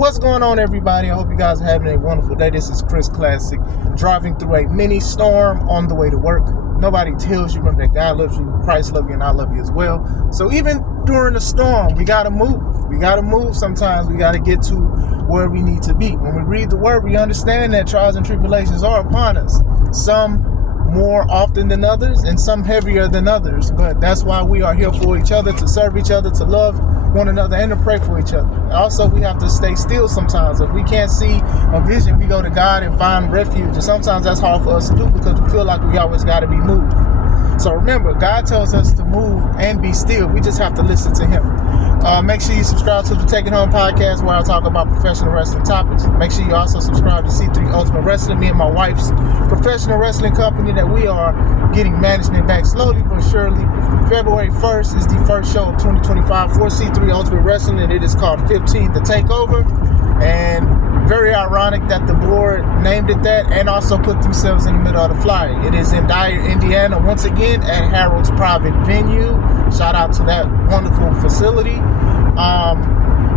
What's going on, everybody? I hope you guys are having a wonderful day. This is Chris Classic, driving through a mini storm on the way to work. Nobody tells you, remember that God loves you, Christ loves you, and I love you as well. So even during the storm, we got to move. We got to move sometimes. We got to get to where we need to be. When we read the word, we understand that trials and tribulations are upon us. Some more often than others, and some heavier than others. But that's why we are here for each other, to serve each other, to love one another, and to pray for each other. Also, we have to stay still sometimes. If we can't see a vision, we go to God and find refuge. And sometimes that's hard for us to do because we feel like we always got to be moved. So remember, God tells us to move and be still. We just have to listen to Him. Make sure you subscribe to the Take It Home podcast, where I talk about professional wrestling topics. Make sure you also subscribe to C3 Ultimate Wrestling, me and my wife's professional wrestling company that we are getting management back slowly but surely. February 1st is the first show of 2025 for C3 Ultimate Wrestling, and it is called 15 The Takeover. And very ironic that the board named it that and also put themselves in the middle of the flyer. It is in Dyer, Indiana, once again at Harold's private venue. Shout out to that wonderful facility.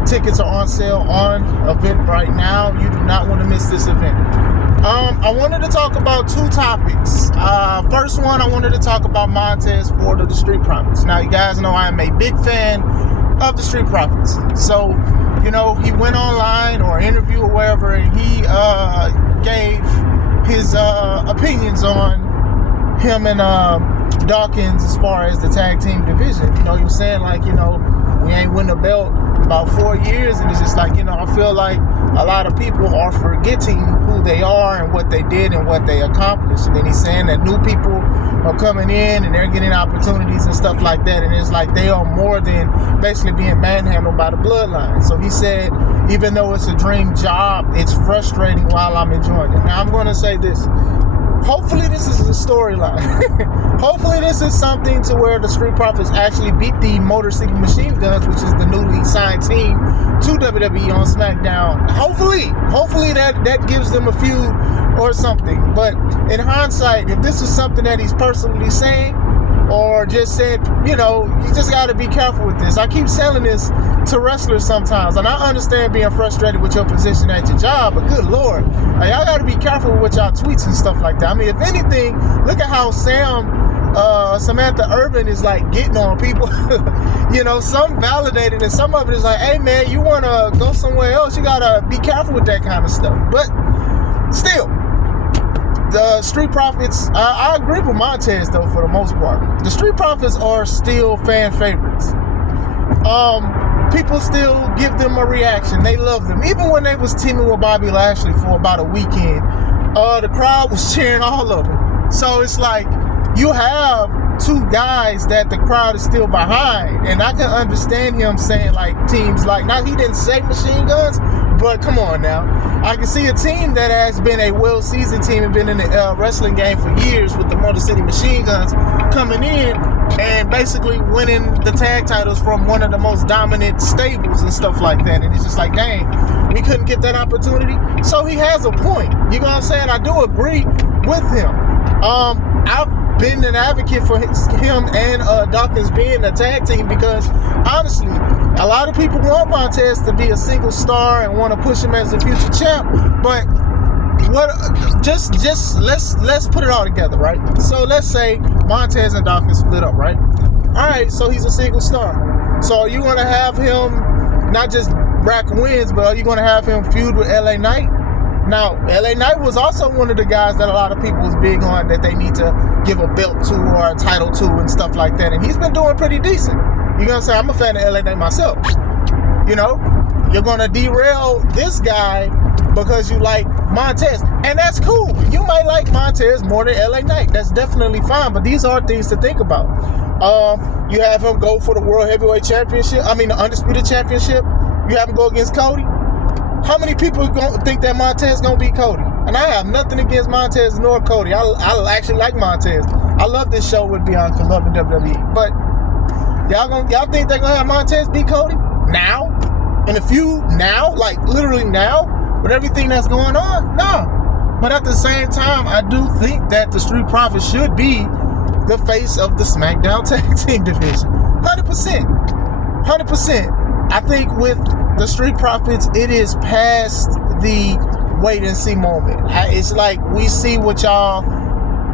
Tickets are on sale on Eventbrite now. You do not want to miss this event. I wanted to talk about two topics. First one, I wanted to talk about Montez Ford of the Street Profits. Now, you guys know I am a big fan of the Street Profits. So, you know, he went online or interview or wherever, and he gave his opinions on him and Dawkins as far as the tag team division. You know, he was saying, like, you know, we ain't win the belt about 4 years, and it's just like, you know, I feel like a lot of people are forgetting who they are and what they did and what they accomplished. And then he's saying that new people are coming in and they're getting opportunities and stuff like that, and it's like they are more than basically being manhandled by the bloodline. So he said, even though it's a dream job, it's frustrating while I'm enjoying it. Now, I'm going to say this. Hopefully this is a storyline. Hopefully this is something to where the Street Profits actually beat the Motor City Machine Guns, which is the newly signed team, to WWE on SmackDown. Hopefully that gives them a feud or something. But in hindsight, if this is something that he's personally saying or just said, you know, you just got to be careful with this. I keep selling this to wrestlers sometimes, and I understand being frustrated with your position at your job, but good Lord, y'all got to be careful with y'all tweets and stuff like that. I mean, if anything, look at how Samantha Irvin is like getting on people. You know, some validated, and some of it is like, hey man, you want to go somewhere else, you got to be careful with that kind of stuff. But still, the Street Profits, I agree with Montez though for the most part. The Street Profits are still fan favorites. People still give them a reaction. They love them. Even when they was teaming with Bobby Lashley for about a weekend, the crowd was cheering all of them. So it's like you have two guys that the crowd is still behind, and I can understand him saying like teams like, now he didn't say Machine Guns, but come on now, I can see a team that has been a well-seasoned team and been in the wrestling game for years with the Motor City Machine Guns coming in and basically winning the tag titles from one of the most dominant stables and stuff like that. And it's just like, dang, we couldn't get that opportunity. So he has a point. You know what I'm saying? I do agree with him. I've been an advocate for him and Dawkins being a tag team because honestly, a lot of people want Montez to be a single star and want to push him as a future champ, but just let's put it all together, right? So let's say Montez and Dawkins split up, right? All right, so he's a single star. So are you going to have him not just rack wins, but are you going to have him feud with LA Knight? Now, LA Knight was also one of the guys that a lot of people was big on that they need to give a belt to or a title to and stuff like that, and he's been doing pretty decent. You know what I'm saying? I'm a fan of LA Knight myself. You know, you're going to derail this guy because you like Montez, and that's cool. You might like Montez more than LA Knight. That's definitely fine, but these are things to think about. You have him go for the World Heavyweight Championship, the Undisputed Championship. You have him go against Cody. How many people think that Montez gonna beat Cody? And I have nothing against Montez nor Cody. I actually like Montez. I love this show with Bianca, loving WWE. But y'all think they're gonna have Montez beat Cody now? In a few now? Like literally now? With everything that's going on? No. But at the same time, I do think that the Street Profits should be the face of the SmackDown Tag Team division. 100%. I think with the Street Profits, it is past the wait and see moment. It's like we see what y'all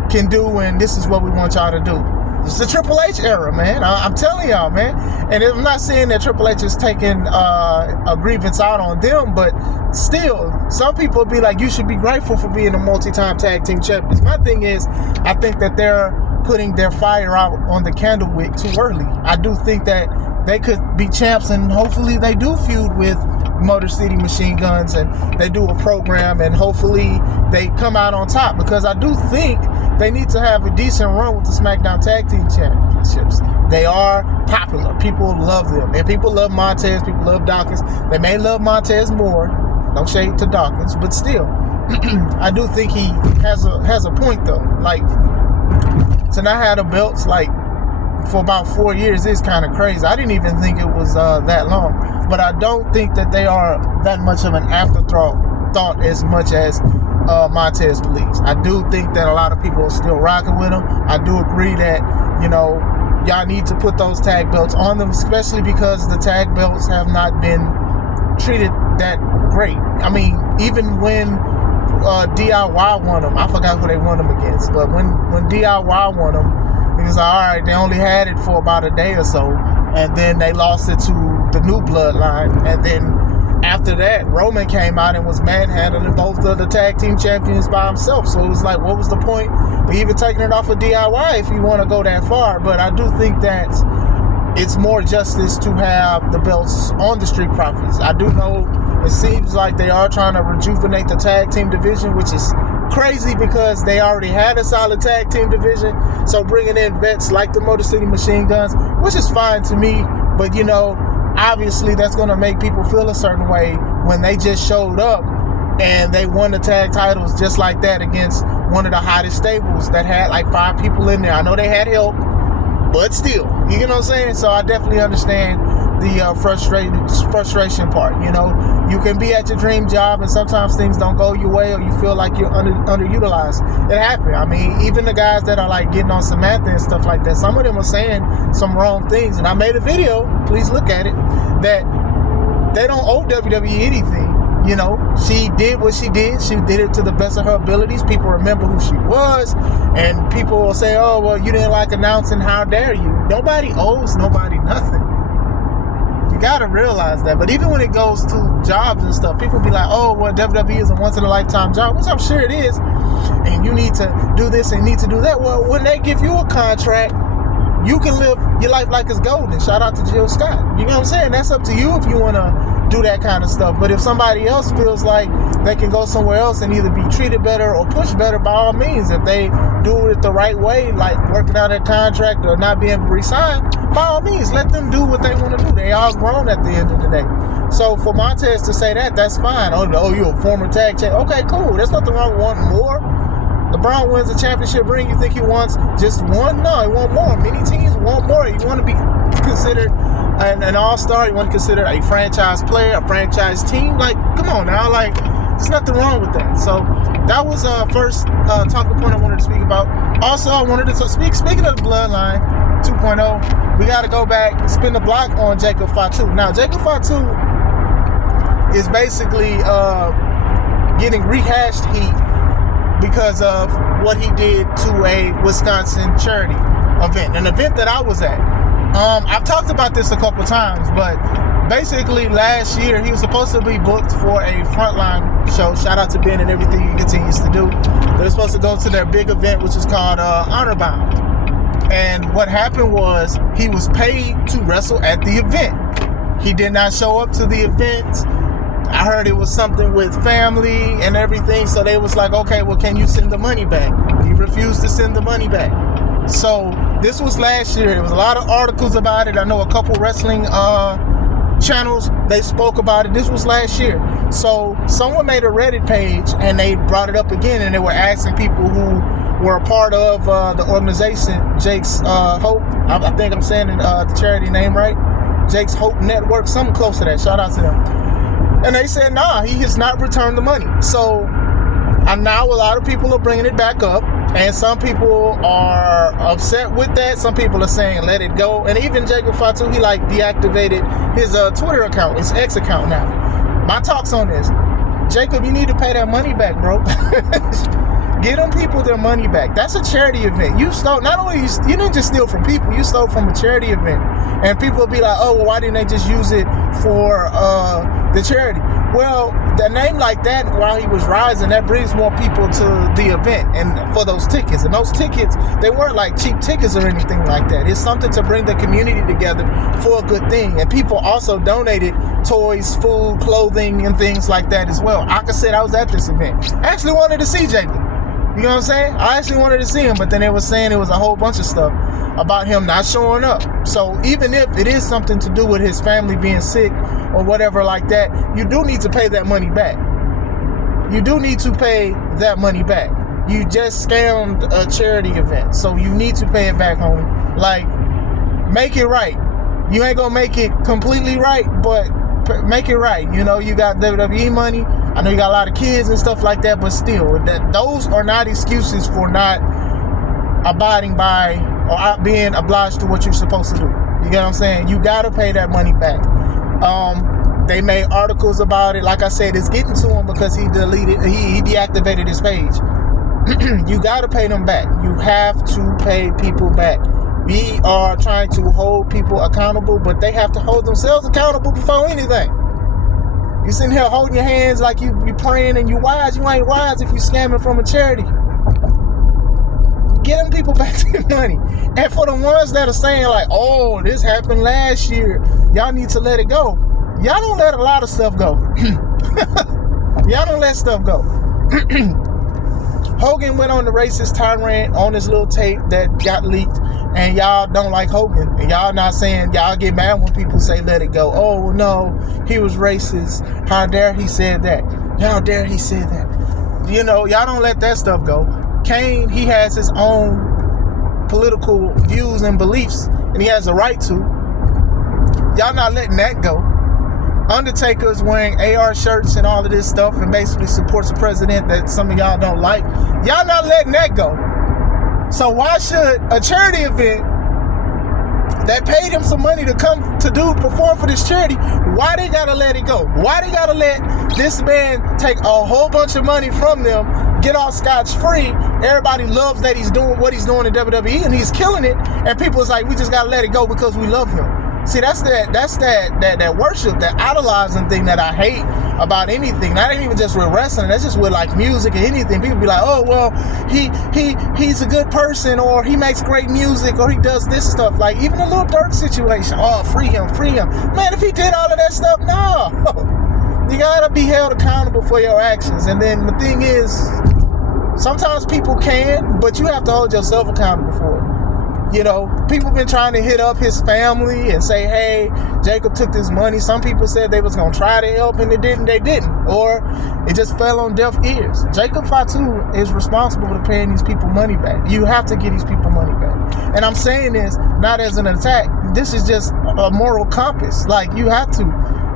can do, and this is what we want y'all to do. It's the Triple H era, man. I'm telling y'all, man. And I'm not saying that Triple H is taking a grievance out on them, but still, some people be like, you should be grateful for being a multi-time tag team champions. My thing is, I think that they're putting their fire out on the candle wick too early. I do think that they could be champs, and hopefully they do feud with Motor City Machine Guns, and they do a program, and hopefully they come out on top, because I do think they need to have a decent run with the SmackDown Tag Team Championships. They are popular. People love them, and people love Montez. People love Dawkins. They may love Montez more. No shade to Dawkins, but still, I do think he has a point though. Like, to not have the belts like for about 4 years is kind of crazy. I didn't even think it was that long, but I don't think that they are that much of an afterthought as much as Montez believes. I do think that a lot of people are still rocking with him. I do agree that, you know, y'all need to put those tag belts on them, especially because the tag belts have not been treated that great. I mean, even when DIY won them, I forgot who they won them against, but when DIY won them, it was like, all right, they only had it for about a day or so, and then they lost it to the New Bloodline, and then after that, Roman came out and was manhandling both of the tag team champions by himself. So it was like, what was the point of even taking it off of DIY if you want to go that far? But I do think that it's more justice to have the belts on the Street Profits. I do know it seems like they are trying to rejuvenate the tag team division, which is crazy because they already had a solid tag team division. So bringing in vets like the Motor City Machine Guns, which is fine to me, but you know, obviously that's going to make people feel a certain way when they just showed up and they won the tag titles just like that against one of the hottest stables that had like 5 people in there. I know they had help, but still, you know what I'm saying? So I definitely understand the frustration part. You know, you can be at your dream job and sometimes things don't go your way, or you feel like you're underutilized. It happened. I mean, even the guys that are like getting on Samantha and stuff like that, some of them are saying some wrong things, and I made a video, please look at it, that they don't owe WWE anything. You know, she did what she did. She did it to the best of her abilities. People remember who she was, and people will say, oh, well, you didn't like announcing, how dare you? Nobody owes nobody nothing. You gotta realize that. But even when it goes to jobs and stuff, people be like, oh, well, WWE is a once-in-a-lifetime job, which I'm sure it is, and you need to do this and need to do that. Well, when they give you a contract, you can live your life like it's golden. Shout out to Jill Scott. You know what I'm saying? That's up to you if you want to do that kind of stuff. But if somebody else feels like they can go somewhere else and either be treated better or pushed better, by all means, if they do it the right way, like working out a contract or not being re-signed, by all means, let them do what they want to do. They all grown at the end of the day. So for Montez to say that, that's fine. Oh, no, you're a former tag champ. Okay, cool. There's nothing wrong with wanting more. LeBron wins a championship ring. You think he wants just one? No, he wants more. Many teams want more. You want to be considered an all-star. You want to consider a franchise player, a franchise team. Like, come on now. Like, there's nothing wrong with that. So that was first talking point I wanted to speak about. Also, I wanted to speaking of the Bloodline 2.0, we got to go back and spin the block on Jacob Fatu. Now, Jacob Fatu is basically getting rehashed heat because of what he did to a Wisconsin charity event, an event that I was at. I've talked about this a couple times, but basically last year he was supposed to be booked for a Frontline show. Shout out to Ben and everything he continues to do. They were supposed to go to their big event, which is called Honor Bound. And what happened was he was paid to wrestle at the event. He did not show up to the event. I heard it was something with family and everything, so they was like, okay, well, can you send the money back? He refused to send the money back. So this was last year. There was a lot of articles about it. I know a couple wrestling channels, they spoke about it. This was last year. So someone made a Reddit page and they brought it up again, and they were asking people who were a part of the organization, Jake's Hope. I think I'm saying the charity name right. Jake's Hope Network, something close to that. Shout out to them. And they said, nah, he has not returned the money. So now a lot of people are bringing it back up. And some people are upset with that. Some people are saying let it go. And even Jacob Fatu, he like deactivated his Twitter account, his X account now. My talks on this: Jacob, you need to pay that money back, bro. Get them people their money back. That's a charity event. You stole, not only you didn't just steal from people, you stole from a charity event. And people will be like, oh, well, why didn't they just use it for the charity? Well, the name like that, while he was rising, that brings more people to the event and for those tickets. And those tickets, they weren't like cheap tickets or anything like that. It's something to bring the community together for a good thing. And people also donated toys, food, clothing, and things like that as well. Like I said, I was at this event. I actually wanted to see Jacob. You know what I'm saying? I actually wanted to see him, but then they were saying it was a whole bunch of stuff about him not showing up. So even if it is something to do with his family being sick or whatever like that, you do need to pay that money back. You do need to pay that money back. You just scammed a charity event, so you need to pay it back, homie. Like, make it right. You ain't gonna make it completely right, but make it right. You know, you got WWE money. I know you got a lot of kids and stuff like that, but still, those are not excuses for not abiding by or being obliged to what you're supposed to do. You get what I'm saying? You gotta pay that money back. They made articles about it. Like I said, it's getting to him because he deactivated his page. You gotta pay them back. You have to pay people back. We are trying to hold people accountable, but they have to hold themselves accountable before anything. You sitting here holding your hands like you praying and you wise. You ain't wise if you scamming from a charity. Get them people back their money. And for the ones that are saying like, oh, this happened last year, y'all need to let it go. Y'all don't let a lot of stuff go. Y'all don't let stuff go. Hogan went on the racist tirade on this little tape that got leaked, and y'all don't like Hogan, and y'all not saying, y'all get mad when people say let it go. Oh no, he was racist. How dare he said that? How dare he said that? You know, y'all don't let that stuff go. Kane, he has his own political views and beliefs, and he has a right to. Y'all not letting that go. Undertaker's wearing AR shirts and all of this stuff and basically supports a president that some of y'all don't like. Y'all not letting that go. So why should a charity event that paid him some money to come to perform for this charity, why they gotta let it go? Why they gotta let this man take a whole bunch of money from them, get off scotch-free? Everybody loves that he's doing what he's doing in WWE and he's killing it, and people is like, we just gotta let it go because we love him. See, that's that worship, that idolizing thing that I hate about anything. Not even just with wrestling. That's just with like music and anything. People be like, oh well, he's a good person, or he makes great music, or he does this stuff. Like even a Lil Durk situation. Oh, free him. Man, if he did all of that stuff, no. You gotta be held accountable for your actions. And then the thing is, sometimes people can, but you have to hold yourself accountable for it. You know, people been trying to hit up his family and say, hey, Jacob took this money. Some people said they was going to try to help and they didn't. Or it just fell on deaf ears. Jacob Fatu is responsible for paying these people money back. You have to get these people money back. And I'm saying this not as an attack. This is just a moral compass. Like, you have to.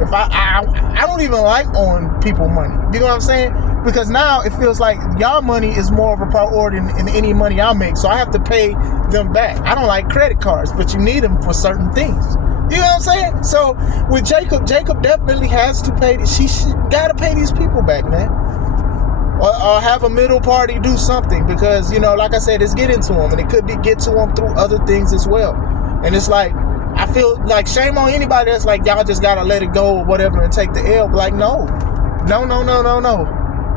If I don't even like owing people money. You know what I'm saying? Because now it feels like y'all money is more of a priority than any money I make. So I have to pay them back. I don't like credit cards, but you need them for certain things. You know what I'm saying? So with Jacob definitely has to pay. She got to pay these people back, man. Or have a middle party do something. Because, you know, like I said, it's getting to them. And it could be get to them through other things as well. And it's like, I feel like shame on anybody that's like, y'all just got to let it go or whatever and take the L. But like, no.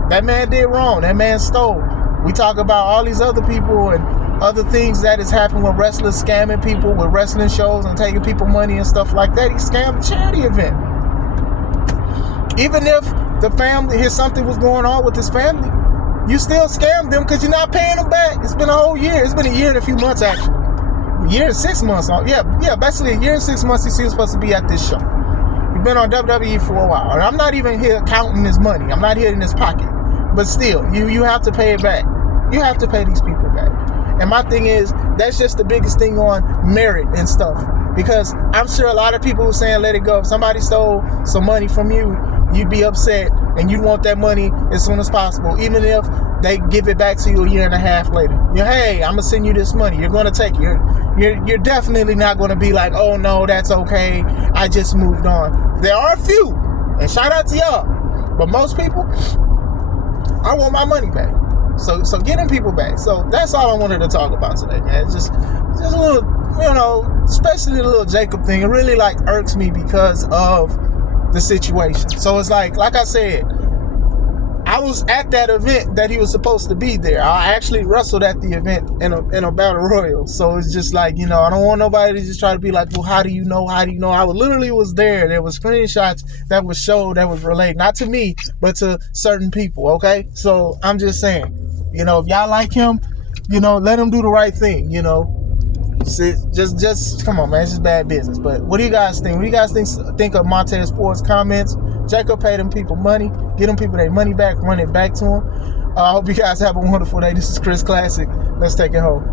That man did wrong. That man stole. We talk about all these other people and other things that has happened with wrestlers scamming people with wrestling shows and taking people money and stuff like that. He scammed a charity event. Even if the family, something was going on with his family, you still scammed them because you're not paying them back. It's been a whole year. It's been a year and a few months, actually. A year and 6 months. Yeah, basically a year and 6 months he's supposed to be at this show. He's been on WWE for a while. And I'm not even here counting his money. I'm not here in his pocket. But still, you have to pay it back. You have to pay these people back. And my thing is, that's just the biggest thing on merit and stuff. Because I'm sure a lot of people who are saying let it go. If somebody stole some money from you, you'd be upset and you'd want that money as soon as possible. Even if they give it back to you a year and a half later. Hey, I'm gonna send you this money. You're gonna take it. You're definitely not gonna be like, oh no, that's okay, I just moved on. There are a few, and shout out to y'all, but most people, I want my money back. So getting people back. So that's all I wanted to talk about today, man. Just a little, especially the little Jacob thing. It really like irks me because of the situation. So it's like I said, I was at that event that he was supposed to be there. I actually wrestled at the event in a battle royal. So it's just like, I don't want nobody to just try to be like, well, how do you know? I literally was there. There was screenshots that was showed, that was relayed, not to me, but to certain people, okay? So I'm just saying, if y'all like him, let him do the right thing, Just come on, man. It's just bad business. But what do you guys think? What do you guys think of Montez Ford's comments? Jacob paid them people money. Get them people their money back. Run it back to them. I hope you guys have a wonderful day. This is Chris Classic. Let's take it home.